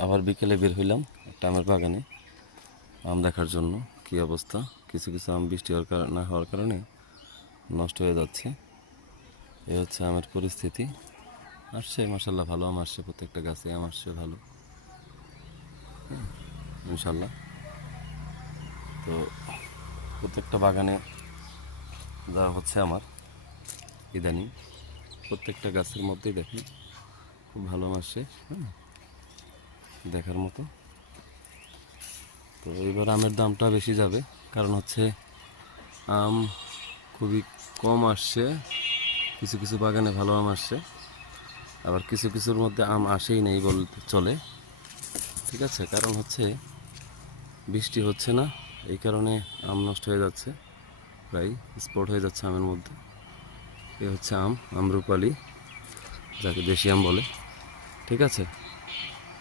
আবার বিকেলে বের হইলাম একটা আমের বাগানে আম দেখার জন্য কি অবস্থা। কিছু কিছু আম বৃষ্টি না হওয়ার কারণে নষ্ট হয়ে যাচ্ছে। এই হচ্ছে আমের পরিস্থিতি। আসছে মাশাল্লাহ, ভালো আম আসছে, প্রত্যেকটা গাছে আম আসছে ভালো ইনশাল্লাহ। তো প্রত্যেকটা বাগানে যা হচ্ছে আমার ইদানিং প্রত্যেকটা গাছের মধ্যেই দেখি খুব ভালো আম আসছে, দেখার মতো। তো এবার আমের দামটা বেশি যাবে, কারণ হচ্ছে আম খুবই কম আসছে। কিছু কিছু বাগানে ভালো আম আসছে, আবার কিছু কিছুর মধ্যে আম আসেই নেই বলতে চলে। ঠিক আছে, কারণ হচ্ছে বৃষ্টি হচ্ছে না, এই কারণে আম নষ্ট হয়ে যাচ্ছে, প্রায় স্পট হয়ে যাচ্ছে আমের মধ্যে। এ হচ্ছে আম, আমরুপালি, যাকে দেশি আম বলে। ঠিক আছে।